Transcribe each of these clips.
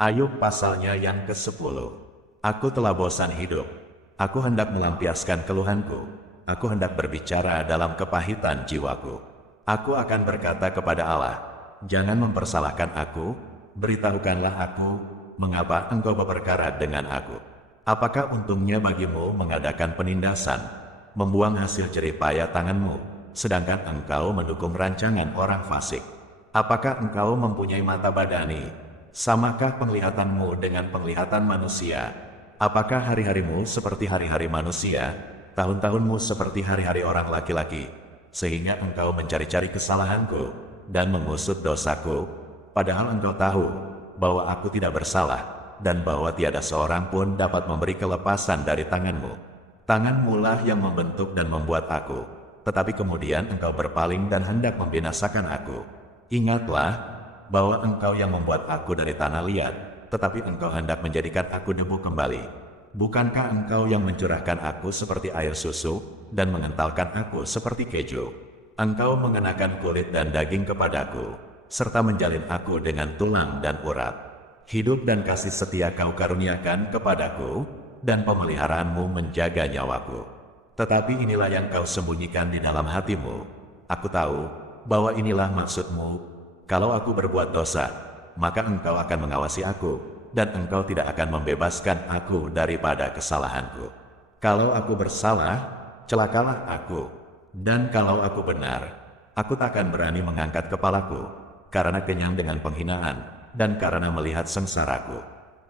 Ayub pasalnya yang ke-10. Aku telah bosan hidup. Aku hendak melampiaskan keluhanku. Aku hendak berbicara dalam kepahitan jiwaku. Aku akan berkata kepada Allah, jangan mempersalahkan aku, beritahukanlah aku, mengapa engkau berperkara dengan aku. Apakah untungnya bagimu mengadakan penindasan, membuang hasil jerih payah tanganmu, sedangkan engkau mendukung rancangan orang fasik? Apakah engkau mempunyai mata badani? Samakah penglihatanmu dengan penglihatan manusia? Apakah hari-harimu seperti hari-hari manusia, tahun-tahunmu seperti hari-hari orang laki-laki, sehingga engkau mencari-cari kesalahanku dan mengusut dosaku, padahal engkau tahu bahwa aku tidak bersalah, dan bahwa tiada seorang pun dapat memberi kelepasan dari tanganmu. Tanganmulah yang membentuk dan membuat aku, tetapi kemudian engkau berpaling dan hendak membinasakan aku. Ingatlah bahwa engkau yang membuat aku dari tanah liat, tetapi engkau hendak menjadikan aku debu kembali. Bukankah engkau yang mencurahkan aku seperti air susu, dan mengentalkan aku seperti keju? Engkau mengenakan kulit dan daging kepadaku, serta menjalin aku dengan tulang dan urat. Hidup dan kasih setia kau karuniakan kepadaku, dan pemeliharaanmu menjaga nyawaku. Tetapi inilah yang kau sembunyikan di dalam hatimu. Aku tahu bahwa inilah maksudmu. Kalau aku berbuat dosa, maka engkau akan mengawasi aku, dan engkau tidak akan membebaskan aku daripada kesalahanku. Kalau aku bersalah, celakalah aku. Dan kalau aku benar, aku tak akan berani mengangkat kepalaku, karena kenyang dengan penghinaan, dan karena melihat sengsaraku.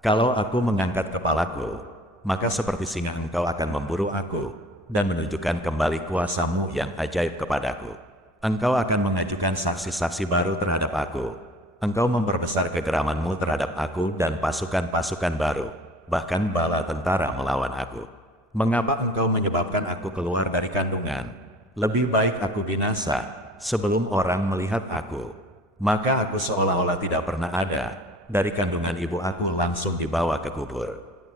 Kalau aku mengangkat kepalaku, maka seperti singa engkau akan memburu aku, dan menunjukkan kembali kuasamu yang ajaib kepadaku. Engkau akan mengajukan saksi-saksi baru terhadap aku. Engkau memperbesar kegeramanmu terhadap aku dan pasukan-pasukan baru, bahkan bala tentara melawan aku. Mengapa engkau menyebabkan aku keluar dari kandungan? Lebih baik aku binasa sebelum orang melihat aku. Maka aku seolah-olah tidak pernah ada, dari kandungan ibu aku langsung dibawa ke kubur.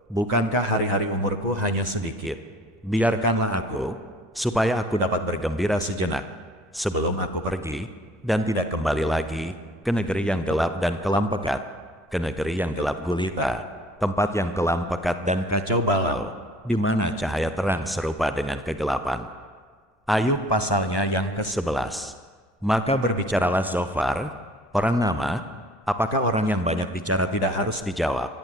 Bukankah hari-hari umurku hanya sedikit? Biarkanlah aku, supaya aku dapat bergembira sejenak sebelum aku pergi, dan tidak kembali lagi ke negeri yang gelap dan kelam pekat, ke negeri yang gelap gulita, tempat yang kelam pekat dan kacau balau, di mana cahaya terang serupa dengan kegelapan. Ayub pasalnya yang ke-11. Maka berbicaralah Zofar, orang nama, apakah orang yang banyak bicara tidak harus dijawab?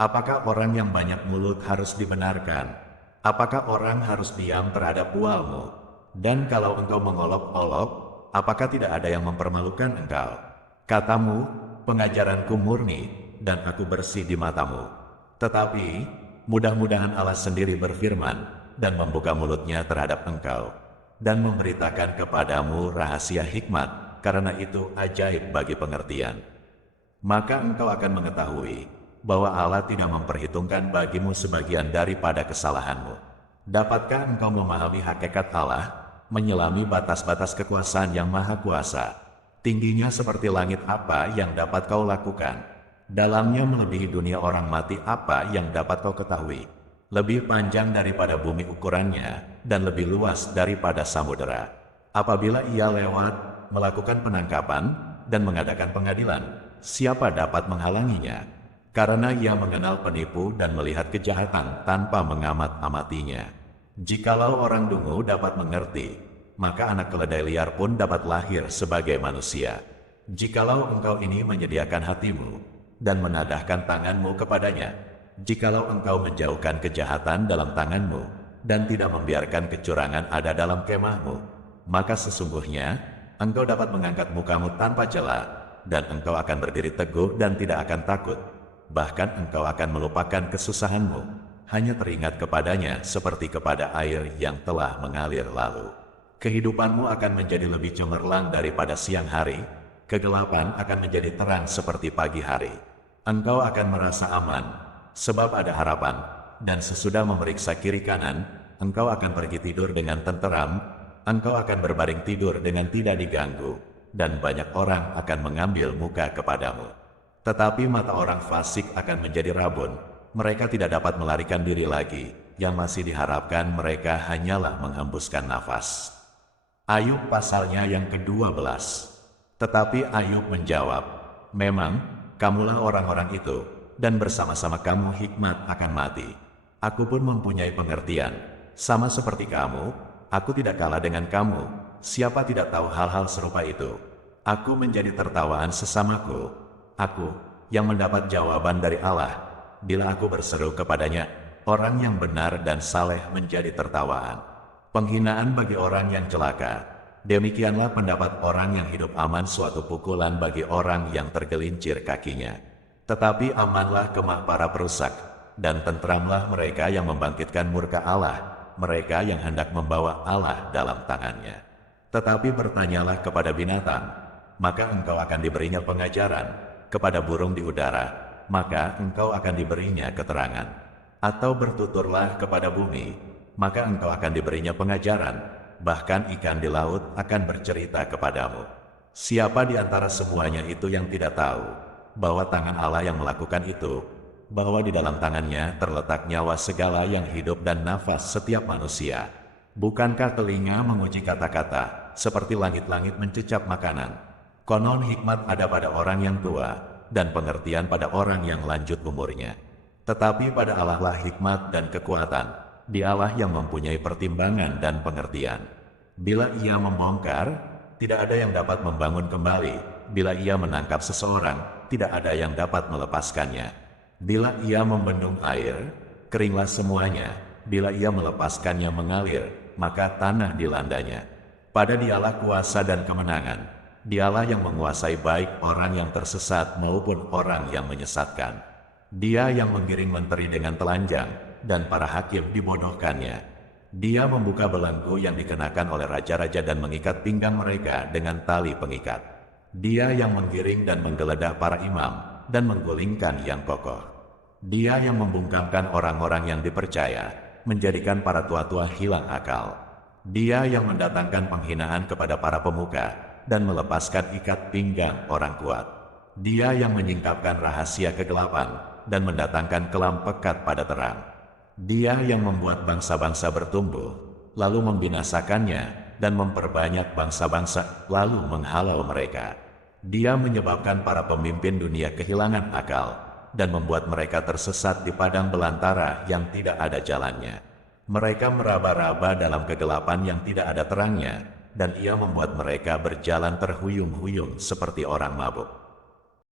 Apakah orang yang banyak mulut harus dibenarkan? Apakah orang harus diam terhadap bualmu? Dan kalau engkau mengolok-olok, apakah tidak ada yang mempermalukan engkau? Katamu, pengajaranku murni, dan aku bersih di matamu. Tetapi, mudah-mudahan Allah sendiri berfirman, dan membuka mulutnya terhadap engkau, dan memberitakan kepadamu rahasia hikmat, karena itu ajaib bagi pengertian. Maka engkau akan mengetahui bahwa Allah tidak memperhitungkan bagimu sebagian daripada kesalahanmu. Dapatkah engkau memahami hakikat Allah, menyelami batas-batas kekuasaan yang maha kuasa? Tingginya seperti langit apa yang dapat kau lakukan? Dalamnya melebihi dunia orang mati apa yang dapat kau ketahui? Lebih panjang daripada bumi ukurannya, dan lebih luas daripada samudera. Apabila ia lewat, melakukan penangkapan, dan mengadakan pengadilan, siapa dapat menghalanginya? Karena ia mengenal penipu dan melihat kejahatan tanpa mengamat-amatinya. Jikalau orang dungu dapat mengerti, maka anak keledai liar pun dapat lahir sebagai manusia. Jikalau engkau ini menyediakan hatimu, dan menadahkan tanganmu kepadanya, jikalau engkau menjauhkan kejahatan dalam tanganmu, dan tidak membiarkan kecurangan ada dalam kemahmu, maka sesungguhnya engkau dapat mengangkat mukamu tanpa celah, dan engkau akan berdiri teguh dan tidak akan takut. Bahkan engkau akan melupakan kesusahanmu, hanya teringat kepadanya seperti kepada air yang telah mengalir lalu. Kehidupanmu akan menjadi lebih cemerlang daripada siang hari, kegelapan akan menjadi terang seperti pagi hari. Engkau akan merasa aman, sebab ada harapan, dan sesudah memeriksa kiri kanan, engkau akan pergi tidur dengan tenteram, engkau akan berbaring tidur dengan tidak diganggu, dan banyak orang akan mengambil muka kepadamu. Tetapi mata orang fasik akan menjadi rabun, mereka tidak dapat melarikan diri lagi, yang masih diharapkan mereka hanyalah menghembuskan nafas. Ayub pasalnya yang ke-12. Tetapi Ayub menjawab, memang, kamulah orang-orang itu, dan bersama-sama kamu hikmat akan mati. Aku pun mempunyai pengertian, sama seperti kamu, aku tidak kalah dengan kamu, siapa tidak tahu hal-hal serupa itu. Aku menjadi tertawaan sesamaku, aku yang mendapat jawaban dari Allah, bila aku berseru kepadanya, orang yang benar dan saleh menjadi tertawaan. Penghinaan bagi orang yang celaka, demikianlah pendapat orang yang hidup aman suatu pukulan bagi orang yang tergelincir kakinya. Tetapi amanlah kemah para perusak, dan tentramlah mereka yang membangkitkan murka Allah, mereka yang hendak membawa Allah dalam tangannya. Tetapi bertanyalah kepada binatang, maka engkau akan diberinya pengajaran, kepada burung di udara, maka engkau akan diberinya keterangan. Atau bertuturlah kepada bumi, maka engkau akan diberinya pengajaran, bahkan ikan di laut akan bercerita kepadamu. Siapa di antara semuanya itu yang tidak tahu, bahwa tangan Allah yang melakukan itu, bahwa di dalam tangannya terletak nyawa segala yang hidup dan nafas setiap manusia. Bukankah telinga menguji kata-kata, seperti langit-langit mencecap makanan? Konon hikmat ada pada orang yang tua, dan pengertian pada orang yang lanjut umurnya. Tetapi pada Allah lah hikmat dan kekuatan, Dialah yang mempunyai pertimbangan dan pengertian. Bila Ia membongkar, tidak ada yang dapat membangun kembali. Bila Ia menangkap seseorang, tidak ada yang dapat melepaskannya. Bila Ia membendung air, keringlah semuanya. Bila Ia melepaskannya mengalir, maka tanah dilandanya. Pada Dialah kuasa dan kemenangan. Dialah yang menguasai baik orang yang tersesat maupun orang yang menyesatkan. Dia yang menggiring menteri dengan telanjang, dan para hakim dibodohkannya. Dia membuka belenggu yang dikenakan oleh raja-raja dan mengikat pinggang mereka dengan tali pengikat. Dia yang menggiring dan menggeledah para imam, dan menggulingkan yang kokoh. Dia yang membungkamkan orang-orang yang dipercaya, menjadikan para tua-tua hilang akal. Dia yang mendatangkan penghinaan kepada para pemuka, dan melepaskan ikat pinggang orang kuat. Dia yang menyingkapkan rahasia kegelapan, dan mendatangkan kelam pekat pada terang. Dia yang membuat bangsa-bangsa bertumbuh, lalu membinasakannya, dan memperbanyak bangsa-bangsa, lalu menghalau mereka. Dia menyebabkan para pemimpin dunia kehilangan akal, dan membuat mereka tersesat di padang belantara yang tidak ada jalannya. Mereka meraba-raba dalam kegelapan yang tidak ada terangnya, dan Ia membuat mereka berjalan terhuyung-huyung seperti orang mabuk.